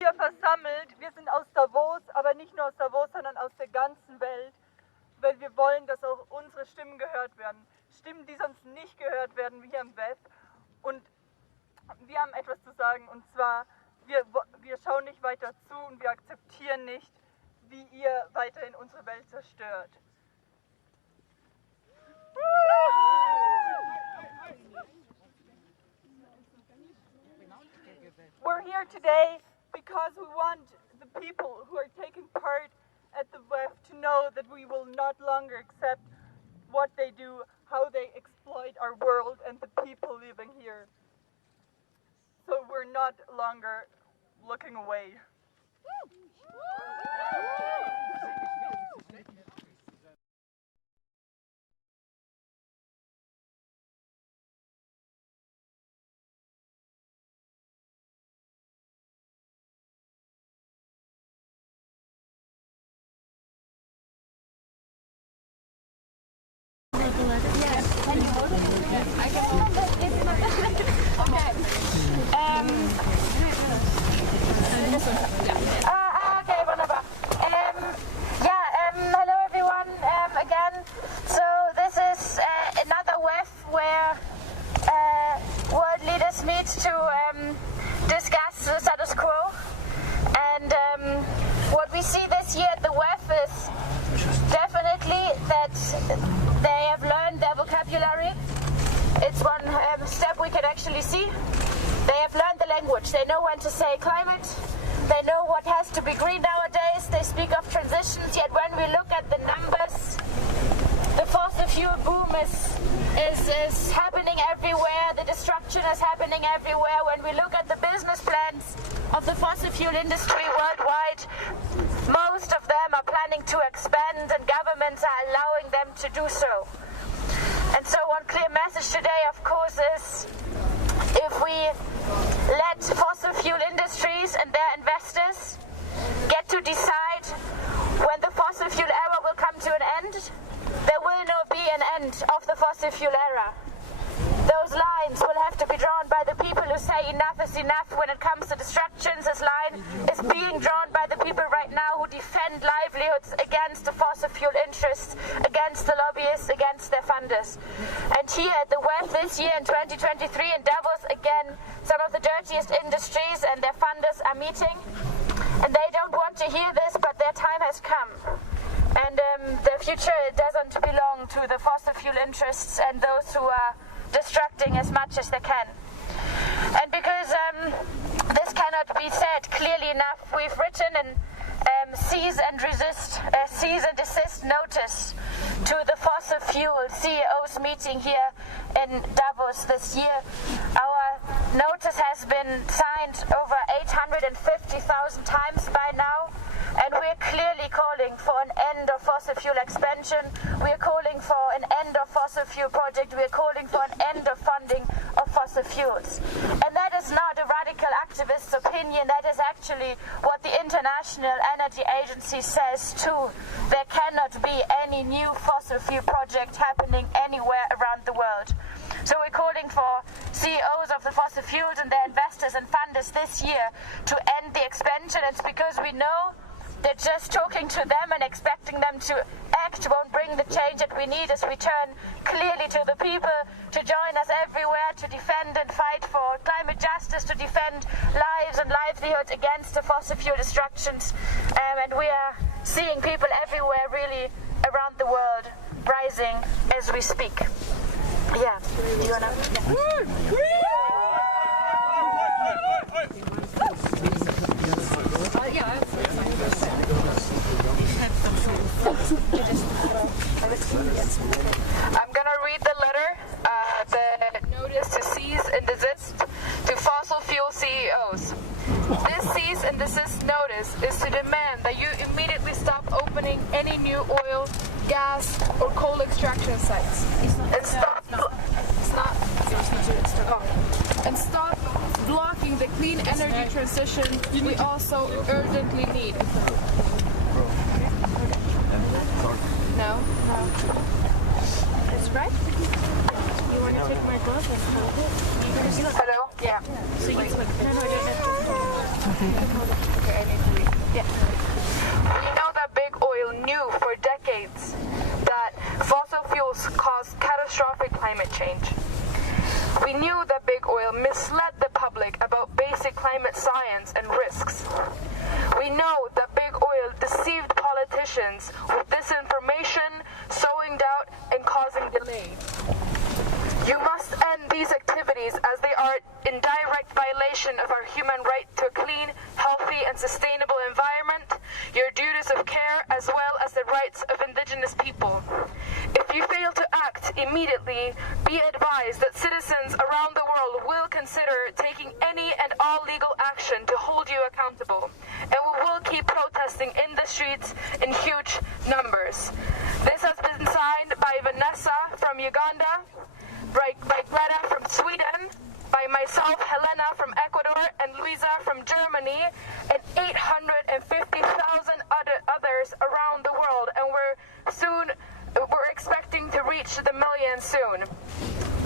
Hier versammelt, wir sind aus Davos, aber nicht nur aus Davos, sondern aus der ganzen Welt, weil wir wollen, dass auch unsere Stimmen gehört werden. Stimmen, die sonst nicht gehört werden, wie hier im WEF. Und wir haben etwas zu sagen, und zwar, wir schauen nicht weiter zu und wir akzeptieren nicht, wie ihr weiterhin unsere Welt zerstört. We're here today because we want the people who are taking part at the WEF to know that we will not longer accept what they do, how they exploit our world and the people living here. So we're not longer looking away. Okay, wunderbar. Hello everyone again. So this is another WEF where world leaders meet to discuss the status quo. And what we see this year at the WEF is definitely that they have learned their vocabulary. It's one step we can actually see. They have learned the language. They know when to say climate. They know what has to be green nowadays. They speak of transitions. Yet when we look at the numbers, the fossil fuel boom is happening everywhere. The destruction is happening everywhere. When we look at the business plans of the fossil fuel industry worldwide, most of them are planning to expand, and governments are allowing them to do so. And so one clear message today, of course, is if we let fossil fuel industries and their investors get to decide when the fossil fuel era will come to an end, there will not be an end of the fossil fuel era. Those lines will have to be drawn by the people who say enough is enough when it comes to destructions. This line is being drawn by the people right now who defend livelihoods against the fossil fuel interests, against the lobbyists, against their funders. And here at the WEF this year in 2023 in Davos, again, some of the dirtiest industries and their funders are meeting. And they don't want to hear this, but their time has come. And the future doesn't belong to the fossil fuel interests and those who are destructing as much as they can. And because this cannot be said clearly enough, we've written an cease and desist notice to the fossil fuel CEOs meeting here in Davos this year. Our notice has been signed over 850,000 times by now. And we're clearly calling for an end of fossil fuel expansion. We're calling for an end of fossil fuel project. We're calling for an end of funding of fossil fuels. And that is not a radical activist's opinion. That is actually what the International Energy Agency says too. There cannot be any new fossil fuel project happening anywhere around the world. So we're calling for CEOs of the fossil fuels and their investors and funders this year to end the expansion. It's because we know that just talking to them and expecting them to act won't bring the change that we need, as we turn clearly to the people to join us everywhere to defend and fight for climate justice, to defend lives and livelihoods against the fossil fuel destructions. And we are seeing people everywhere, really, around the world, rising as we speak. Yeah. Do you wanna? I'm gonna read the letter, the notice to cease and desist to fossil fuel CEOs. This cease and desist notice is to demand that you immediately stop opening any new oil, gas, or coal extraction sites. And stop blocking the clean energy transition we also urgently need. No. That's right. You want to take my glove and hold it? Hello? Yeah. So you We know that big oil knew for decades that fossil fuels cause catastrophic climate change. We knew that big oil misled the public about basic climate science and risks. We know that big oil deceived politicians with disinformation, sowing doubt, and causing delay. You must end these activities as they are in direct violation of our human right to a clean, healthy, and sustainable environment, your duties of care, as well as the rights of indigenous people. If you fail to act immediately, be advised that citizens around the world will consider taking any and all legal action to hold you accountable, and we will keep protesting in the streets in huge numbers. This has been signed by Vanessa from Uganda, by Greta from Sweden, by myself, Helena from Ecuador, and Luisa from Germany, and 850,000 others around the world, and we're expecting to reach the million soon.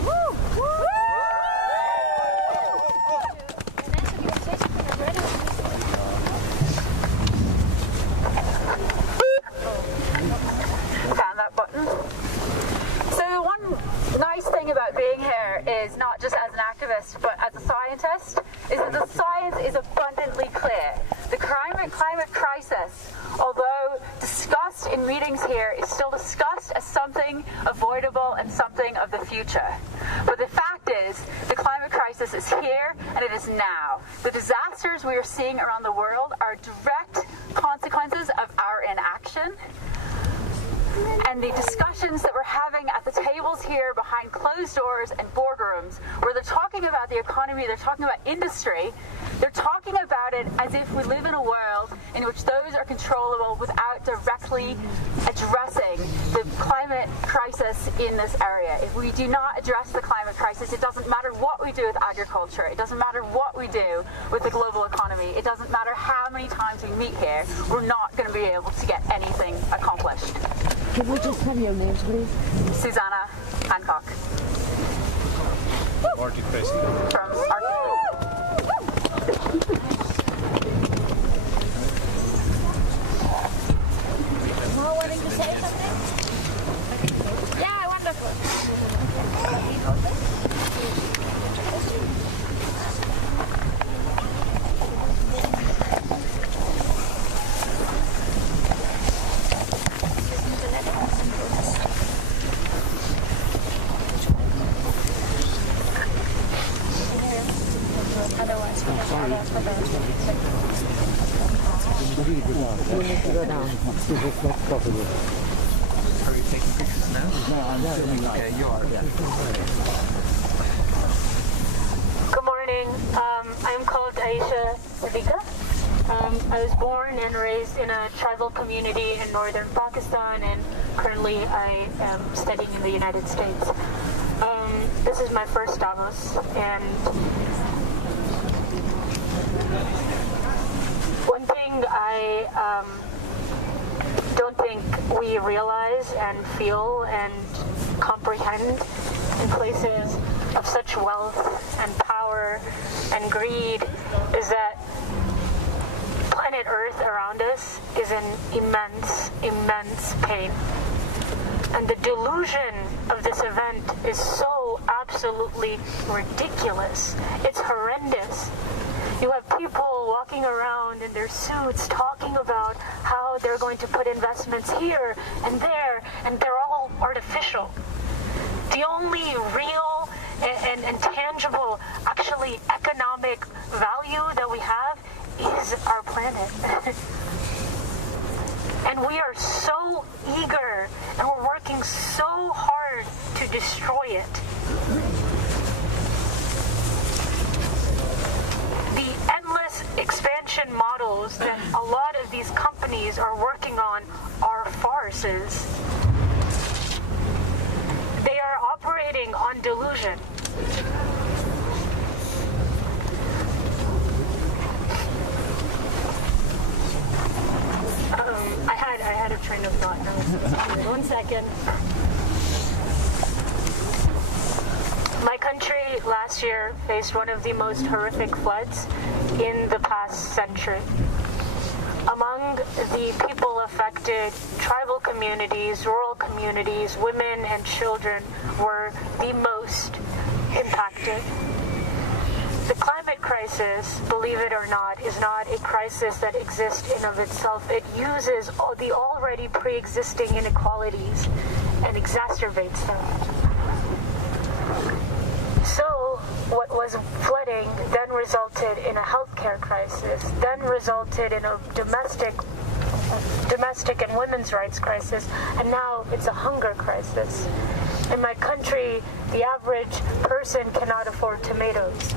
Woo! Woo! Found that button. So one nice thing about being here is not just as an activist but as a scientist is that the science is abundantly clear. The climate crisis, although discussed in meetings here, is still discussed as something avoidable and something of the future. But the fact is, the climate crisis is here and it is now. The disasters we are seeing around the world are direct consequences of our inaction. And the discussions that we're having at the tables here behind closed doors and boardrooms, where they're talking about the economy, they're talking about industry, they're talking about it as if we live in a world in which those are controllable without directly addressing the climate crisis in this area. If we do not address the climate crisis, it doesn't matter what we do with agriculture, it doesn't matter what we do with the global economy, it doesn't matter how many times we meet here, we're not going to be able to get anything accomplished. Can we just have your names, please? Susanna Hancock. Arctic President. From Arctic. More wanting to say something? Yeah, wonderful. Are you taking pictures now? No, I'm filming. Okay, you are. Yeah. Good morning. I'm called Aisha Siddiqa. I was born and raised in a tribal community in northern Pakistan, and currently I am studying in the United States. This is my first Davos, and one thing I don't think we realize and feel and comprehend in places of such wealth and power and greed is that planet Earth around us is in immense, immense pain. And the delusion of this event is so absolutely ridiculous. It's horrendous. You have people walking around in their suits talking about how they're going to put investments here and there, and they're all artificial. The only real and tangible, actually economic value that we have is our planet. And we are so eager, and we're working so hard to destroy it. The endless expansion models that a lot of these companies are working on are farces. They are operating on delusion. I had a train of thought. One second. My country last year faced one of the most horrific floods in the past century. Among the people affected, tribal communities, rural communities, women and children were the most impacted. The climate crisis, believe it or not, is not a crisis that exists in of itself. It uses all the already pre-existing inequalities and exacerbates them. So, what was flooding then resulted in a healthcare crisis, then resulted in a domestic and women's rights crisis, and now it's a hunger crisis. In my country, the average person cannot afford tomatoes.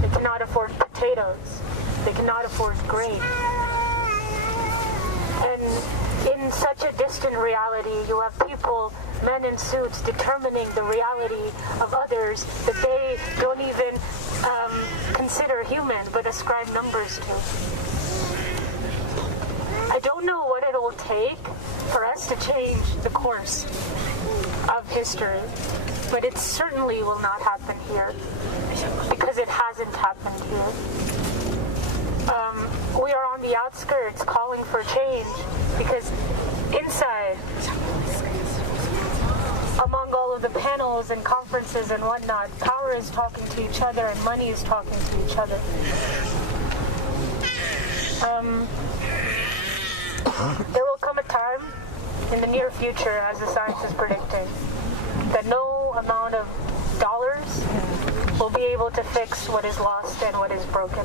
They cannot afford potatoes. They cannot afford grain. And in such a distant reality, you have people, men in suits, determining the reality of others that they don't even consider human, but ascribe numbers to. I don't know what it'll take for us to change the course of history, but it certainly will not happen here, because it hasn't happened here. We are on the outskirts calling for change, because inside, among all of the panels and conferences and whatnot, power is talking to each other and money is talking to each other. There will come a time in the near future, as the science is predicting, that no amount of dollars will be able to fix what is lost and what is broken.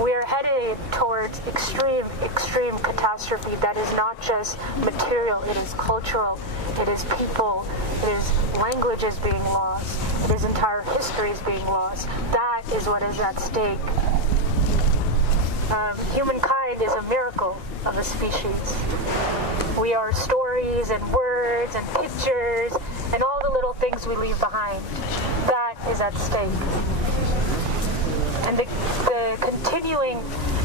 We are headed towards extreme catastrophe that is not just material, it is cultural, it is people, it is languages being lost, it is entire histories being lost. That is what is at stake. Humankind is a miracle of a species. We are stories and words and pictures and all the little things we leave behind. That is at stake. And the continuing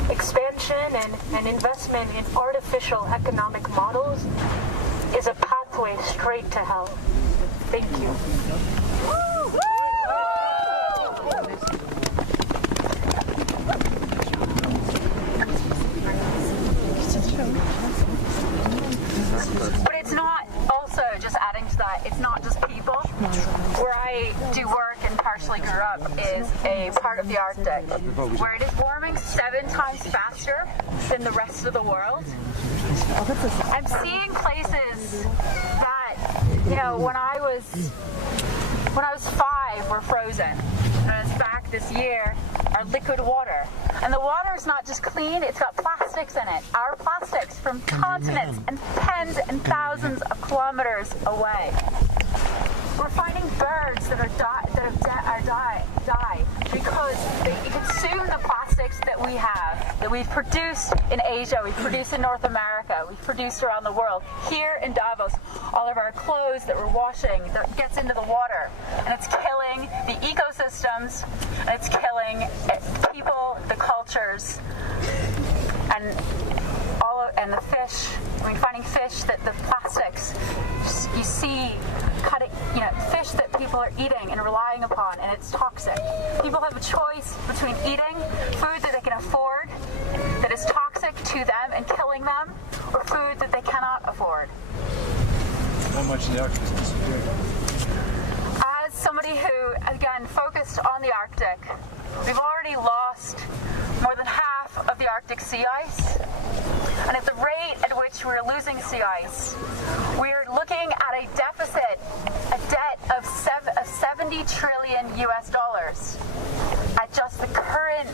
expansion and investment in artificial economic models is a pathway straight to hell. Thank you. But it's not, also just adding to that, it's not just people. Where I do work and partially grew up is a part of the Arctic where it is warming 7 times faster than the rest of the world. I'm seeing places that, you know, when I was 5 were frozen. And I was back this year, are liquid water. And the water is not just clean, it's got plastics in it. Our plastics from continents and tens and thousands of kilometers away. We're finding birds that die because they consume the plastics that we have, that we've produced in Asia, we've produced in North America, we've produced around the world. Here in Davos, all of our clothes that we're washing that gets into the water, and it's killing the ecosystems, and it's killing people, the cultures, and the fish. I mean, finding fish that the plastics you see cutting, you know, fish that people are eating and relying upon, and it's toxic. People have a choice between eating food that they can afford, that is toxic to them and killing them, or food that they cannot afford. How much of the Arctic is disappearing? As somebody who, again, focused on the Arctic, we've already lost more than half of the Arctic sea ice. And at the rate at which we're losing sea ice, we're looking at a deficit, a debt of 70 trillion US dollars at just the current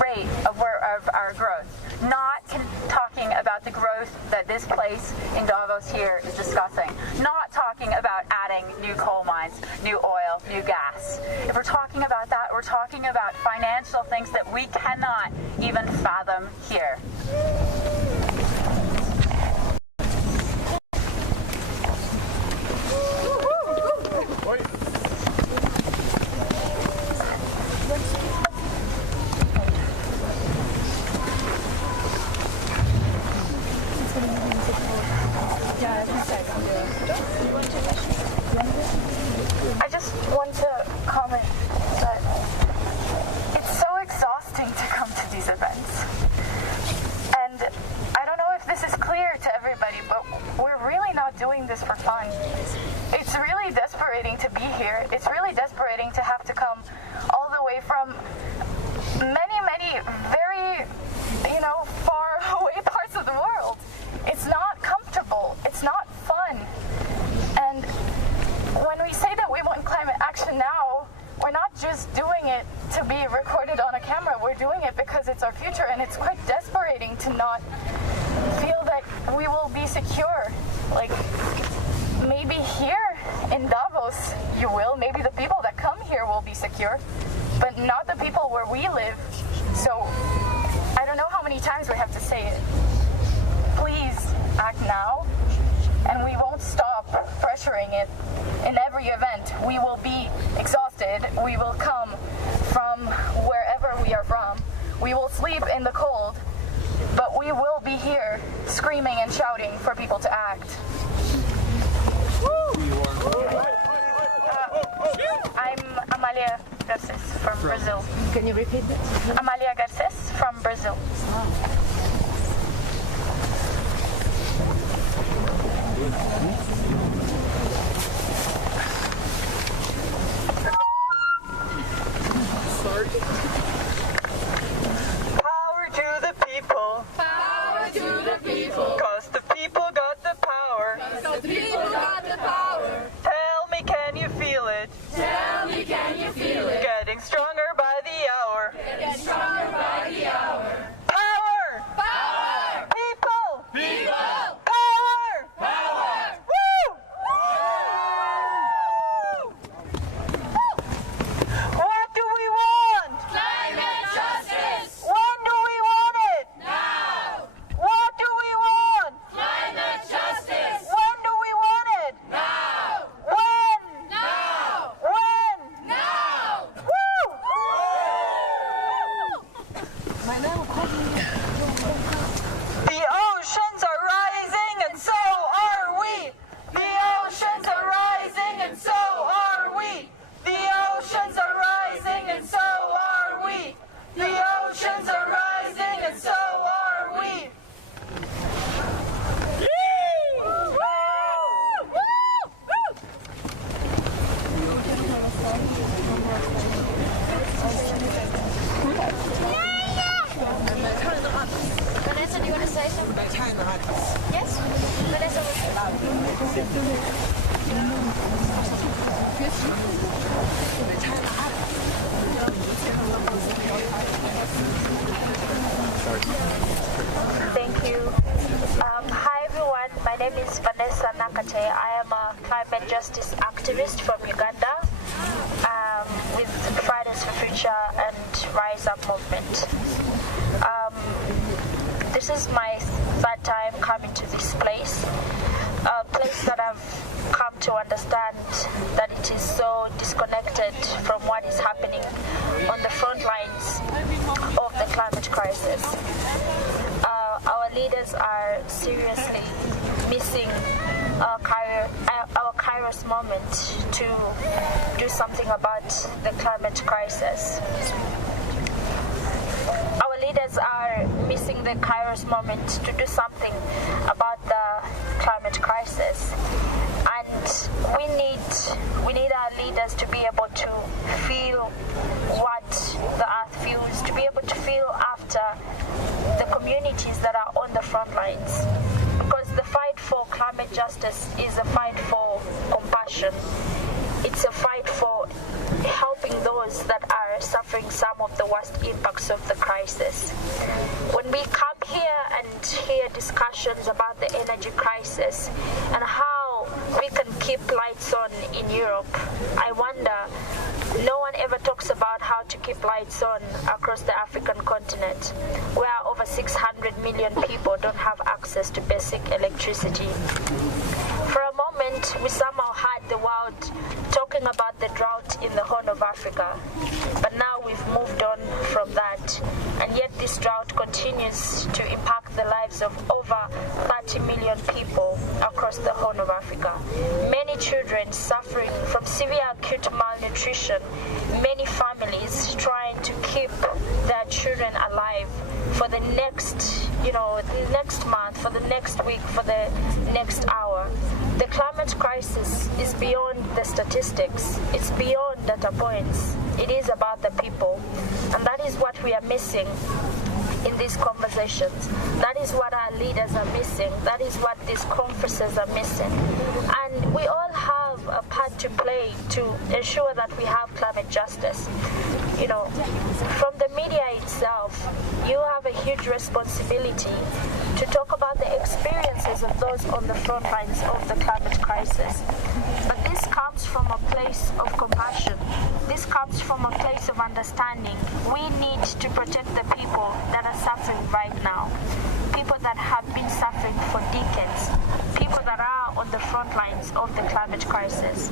rate of our growth. Not talking about the growth that this place in Davos here is discussing. Not talking about adding new coal mines, new oil, new gas. If we're talking about that, we're talking about financial things that we cannot even fathom here. Yeah, I think so. You want to just doing it to be recorded on a camera. We're doing it because it's our future, and it's quite desolating to not feel that we will be secure. Like, maybe here in Davos you will, maybe the people that come here will be secure, but not the people where we live. So I don't know how many times we have to say it. Please act now, and we won't stop pressuring it. In every event, we will be exhausted. We will come from wherever we are from. We will sleep in the cold, but we will be here screaming and shouting for people to act. I'm Amalia Garces from Brazil. Can you repeat that? Amalia Garces from Brazil. Power to the people. Power to the people. 'Cause the people got the power. The people got the power. Tell me, can you feel it? Tell me, can you feel it? Getting stronger by the hour. Getting stronger by the hour. Power! Power! People! People! Power! Power! Woo! What do we want? Climate justice! When do we want it? Now! What do we want? Climate justice! When do we want it? Now! When? Now! When? Now! Woo! The oceans are rising and so are we. The oceans are rising and so are we. The oceans are rising and so are we. The oceans are rising and so are we. Vanessa, do you want to say something? Yes? Vanessa, Thank you. Hi everyone, my name is Vanessa Nakate. I am a climate justice activist from Uganda with Fridays for Future and Rise Up movement. This is my third time coming to this place, a place that I've come to understand that it is so disconnected from what is happening on the front lines of the climate crisis. Our leaders are seriously missing our Kairos moment to do something about the climate crisis. Our leaders are missing the Kairos moment to do something about the climate crisis. And we need our leaders to be able to feel what the earth feels, to be able to feel after the communities that are on the front lines. Because the fight for climate justice is a fight for compassion. It's a fight for helping those that are suffering some of the worst impacts of the crisis. When we come here and hear discussions about the energy crisis and how we can keep lights on in Europe, I wonder, no one ever talks about how to keep lights on across the African continent, where over 600 million people don't have access to basic electricity. For a moment, we somehow had the world talking about the drought in the Horn of Africa, but now we've moved on from that, and yet this drought continues to impact the lives of over 30 million people across the Horn of Africa. Many children suffering from severe acute malnutrition, many families trying to keep their children alive for the next, the next month, for the next week, for the next hour. The climate crisis is beyond the statistics. It's beyond data points. It is about the people. And that is what we are missing. in these conversations. That is what our leaders are missing. That is what these conferences are missing. And we all have a part to play to ensure that we have climate justice. You know, from the media itself, you have a huge responsibility to talk about the experiences of those on the front lines of the climate crisis. But this comes from a place of compassion. This comes from a place of understanding. We need to protect the people that are suffering right now. People that have been suffering for decades. People that are on the front lines of the climate crisis.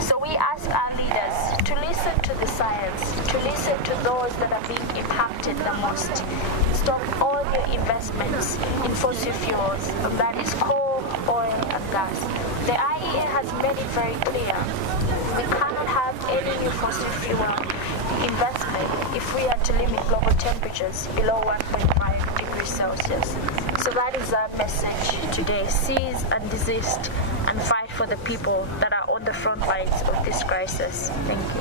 So we ask our leaders to listen to the science, to listen to those that are being impacted the most. Stop all your investments in fossil fuels, that is coal, oil and gas. The IEA has made it very clear. We cannot have any new fossil fuel investment if we are to limit global temperatures below 1.5 degrees Celsius. So that is our message today. Cease and desist and fight for the people that are on the front lines of this crisis. Thank you.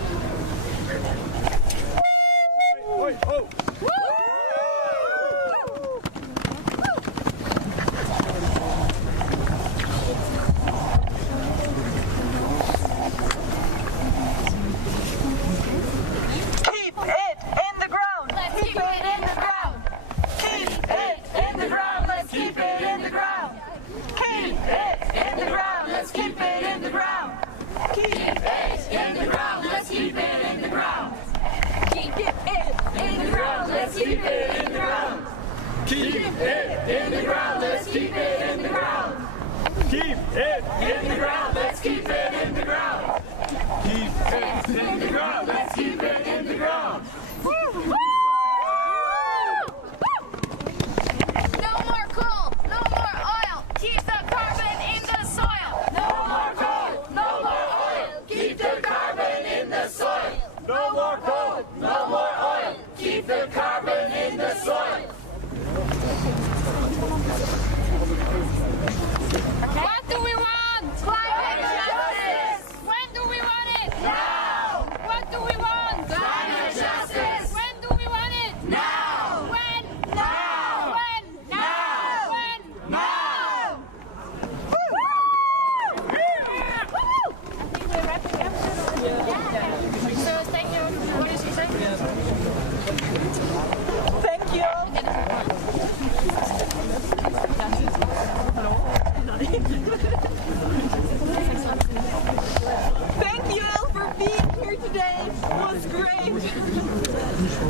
Thank you all for being here today. It was great.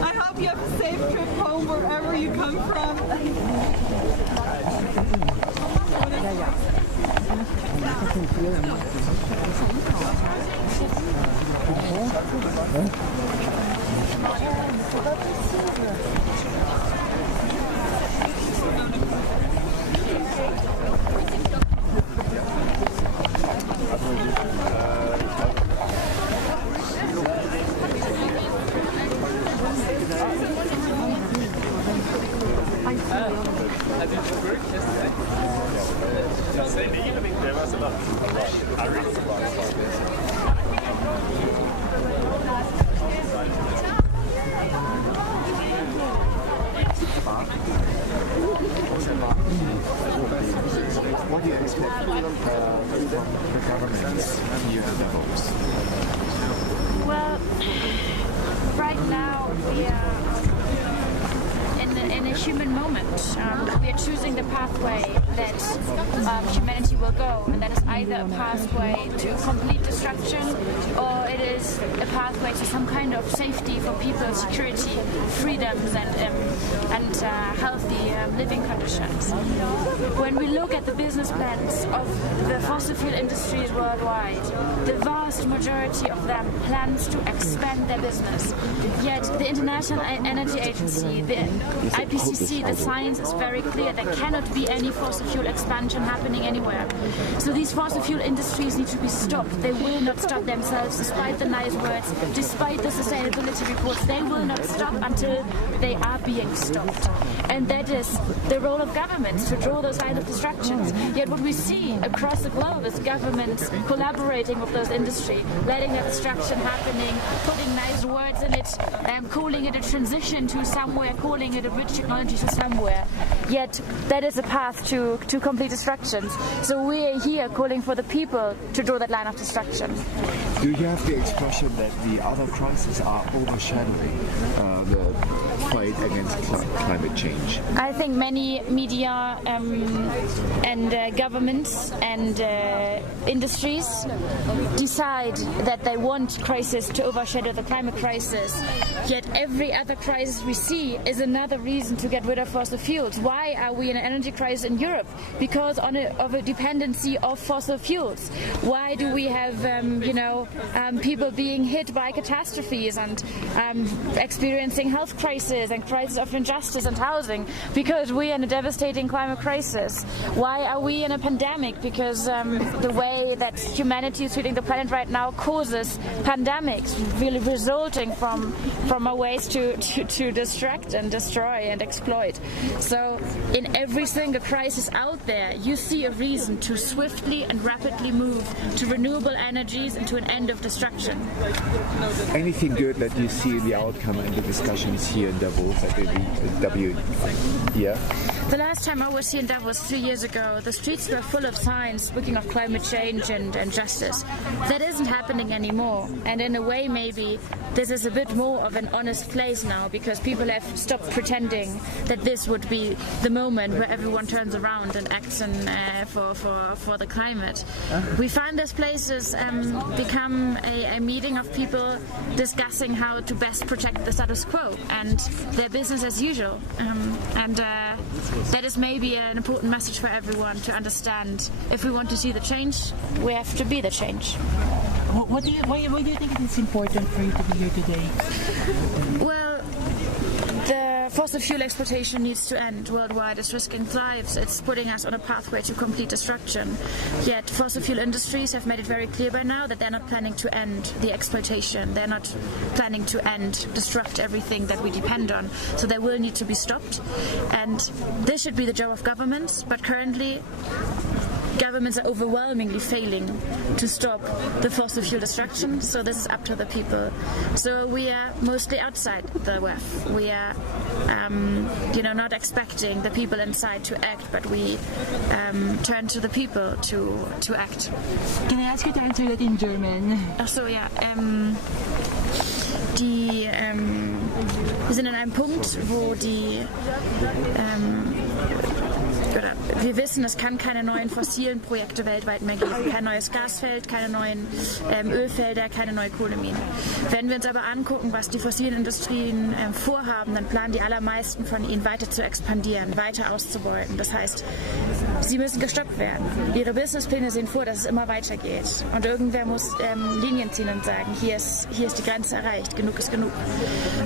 I hope you have a safe trip home wherever you come from. What do you expect from the governments here at Davos? Well, right now we are in a human moment. We are choosing the pathway that humanity will go, and that is either a pathway to complete destruction, or it is a pathway to some kind of safety for people, security, freedoms, and healthy living conditions. When we look at the business plans of the fossil fuel industries worldwide, the vast majority of them plans to expand their business. Yet the International Energy Agency, the IPCC, the science is very clear. There cannot be any fossil fuel expansion happening anywhere. So these fossil fuel industries need to be stopped. They will not stop themselves, despite the nice words, despite the sustainability reports. They will not stop until they are being stopped. And that is the role of governments, to draw those lines of destructions. Yet what we see across the globe is governments collaborating with those industry, letting that destruction happening, putting nice words in it, calling it a transition to somewhere, calling it a bridge technology. technologies somewhere. Yet that is a path to complete destruction. So we are here calling for the people to draw that line of destruction. Do you have the expression that the other crises are overshadowing the fight against climate change? I think many media and governments and industries decide that they want crisis to overshadow the climate crisis. Yet every other crisis we see is another reason to get rid of fossil fuels. Why are we in an energy crisis in Europe? Because of a dependency of fossil fuels. Why do we have people being hit by catastrophes and experiencing health crises and crisis of injustice and housing? Because we are in a devastating climate crisis. Why are we in a pandemic? Because the way that humanity is treating the planet right now causes pandemics, really resulting from our ways to destruct and destroy and exploit. So in every single crisis out there, you see a reason to swiftly and rapidly move to renewable energies and to an end of destruction. Anything good that you see in the outcome and the discussions here in Davos at the yeah? The last time I was here in Davos 3 years ago, the streets were full of signs speaking of climate change and justice. That isn't happening anymore. And in a way, maybe this is a bit more of an honest place now, because people have stopped pretending that this would be the moment where everyone turns around and acts for the climate. We find this place has become a meeting of people discussing how to best protect the status quo and their business as usual. That is maybe an important message for everyone to understand. If we want to see the change, we have to be the change. Why do you think it is important for you to be here today? Well, the fossil fuel exploitation needs to end worldwide. It's risking lives. It's putting us on a pathway to complete destruction. Yet fossil fuel industries have made it very clear by now that they're not planning to end the exploitation. They're not planning to destruct everything that we depend on. So they will need to be stopped. And this should be the job of governments. But currently, governments are overwhelmingly failing to stop the fossil fuel destruction, so this is up to the people. So we are mostly outside the WEF. We are, not expecting the people inside to act, but we turn to the people to act. Can I ask you to answer that in German? Ach so, ja. Wir sind an einem Punkt, wo wir wissen, es kann keine neuen fossilen Projekte weltweit mehr geben. Kein neues Gasfeld, keine neuen Ölfelder, keine neue Kohleminen. Wenn wir uns aber angucken, was die fossilen Industrien vorhaben, dann planen die allermeisten von ihnen weiter zu expandieren, weiter auszubeuten. Das heißt, sie müssen gestoppt werden. Ihre Businesspläne sehen vor, dass es immer weitergeht. Und irgendwer muss Linien ziehen und sagen, hier ist die Grenze erreicht, genug ist genug.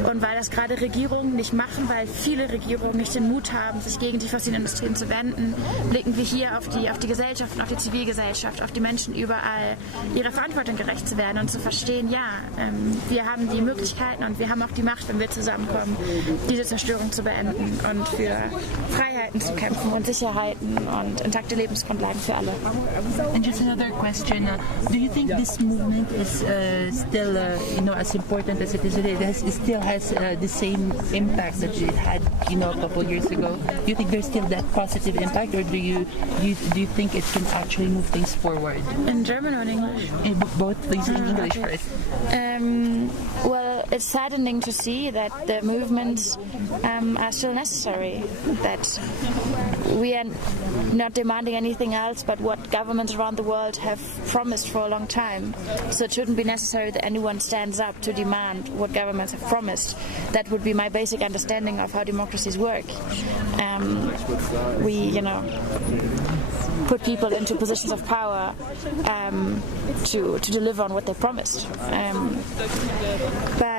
Und weil das gerade Regierungen nicht machen, weil viele Regierungen nicht den Mut haben, sich gegen die fossilen Industrien zu wenden, blicken wir hier auf die Gesellschaft, auf die Zivilgesellschaft, auf die Menschen überall, ihrer Verantwortung gerecht zu werden und zu verstehen, wir haben die Möglichkeiten und wir haben auch die Macht, wenn wir zusammenkommen, diese Zerstörung zu beenden und für Freiheiten zu kämpfen und Sicherheiten und intakte Lebensgrundlagen für alle. And just another question, do you think this movement is still as important as it is today? It still has the same impact that it had a couple of years ago? Do you think there's still that positive impact, or do you think it can actually move things forward? In German or in English? Both, please. In English first. Well, it's saddening to see that the movements are still necessary, that we are not demanding anything else but what governments around the world have promised for a long time. So it shouldn't be necessary that anyone stands up to demand what governments have promised. That would be my basic understanding of how democracies work. We, put people into positions of power to deliver on what they promised.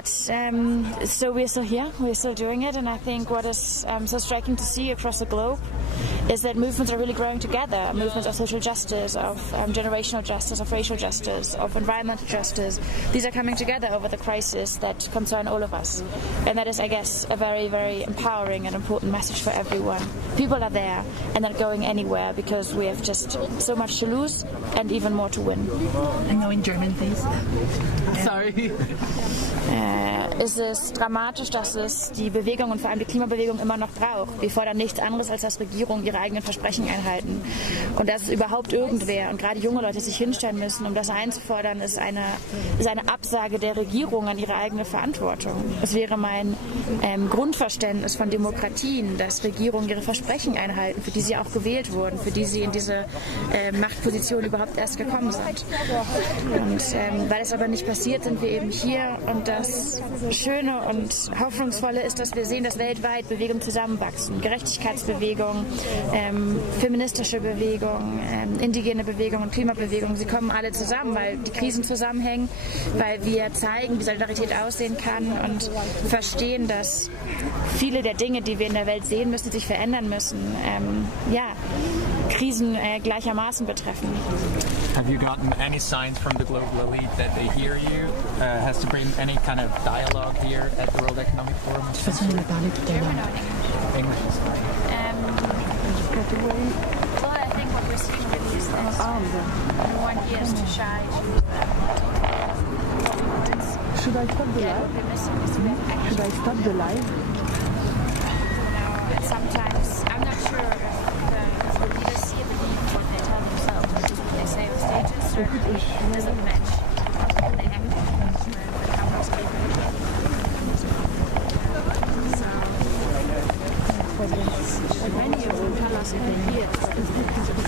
So we're still here, we're still doing it, and I think what is so striking to see across the globe is that movements are really growing together. Movements of social justice, of generational justice, of racial justice, of environmental justice. These are coming together over the crisis that concern all of us. And that is, I guess, a very, very empowering and important message for everyone. People are there and not going anywhere because we have just so much to lose and even more to win. And now in German, please. Sorry. ist es dramatisch, dass es die Bewegung und vor allem die Klimabewegung immer noch braucht. Wir fordern nichts anderes, als dass Regierungen ihre eigenen Versprechen einhalten. Und dass es überhaupt irgendwer und gerade junge Leute sich hinstellen müssen, um das einzufordern, ist eine Absage der Regierung an ihre eigene Verantwortung. Es wäre mein Grundverständnis von Demokratien, dass Regierungen ihre Versprechen einhalten, für die sie auch gewählt wurden, für die sie in diese Machtposition überhaupt erst gekommen sind. Und weil es aber nicht passiert, sind wir eben hier. Und das Schöne und Hoffnungsvolle ist, dass wir sehen, dass weltweit Bewegungen zusammenwachsen. Gerechtigkeitsbewegungen, feministische Bewegungen, indigene Bewegungen und Klimabewegungen. Sie kommen alle zusammen, weil die Krisen zusammenhängen, weil wir zeigen, wie Solidarität aussehen kann und verstehen, dass viele der Dinge, die wir in der Welt sehen müssen, sich verändern müssen, Krisen gleichermaßen betreffen. Have you gotten any signs from the global elite that they hear you? Has there been any kind of dialogue here at the World Economic Forum? English is fine. Well, I think what we're seeing really is that everyone here is too shy to Should I stop the live? Should I stop the live? And sometimes, I'm not sure if the leaders here believe what they tell themselves, which is what they say on stages, certainly it doesn't match how they act when it comes to people. So, many of them tell us if they hear it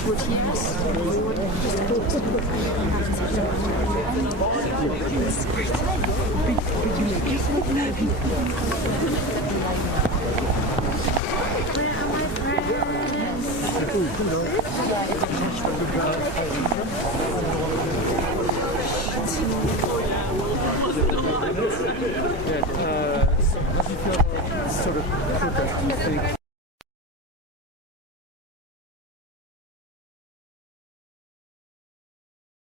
would hear us, we wouldn't Where are my Sort of protest, do you think?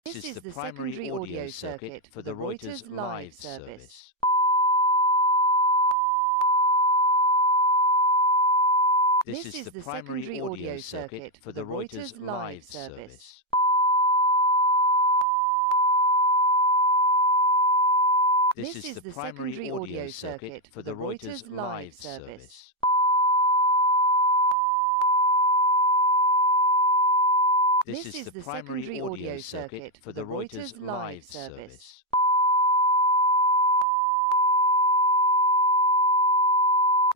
This is the secondary audio circuit for the Reuters live service. This is the primary audio circuit for the Reuters live service. This is the primary audio circuit for the Reuters live service. This is the primary audio circuit for the Reuters live service.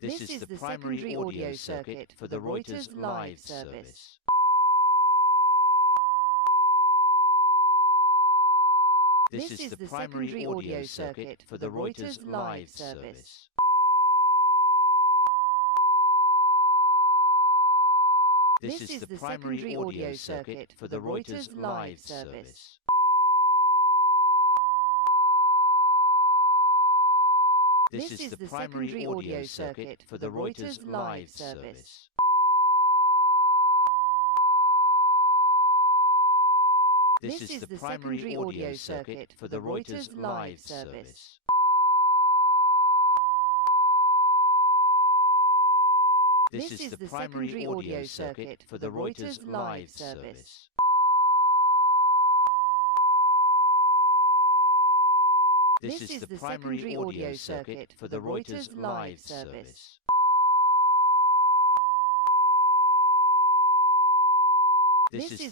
This is the primary audio circuit for the Reuters live service. This is the primary audio circuit for the Reuters live service. This is the primary audio circuit for the Reuters live service. This is the primary audio circuit for the Reuters live service. This is the primary audio circuit for the Reuters live service. This is the primary audio circuit for the Reuters live service. This is the primary audio circuit for the Reuters live service. This is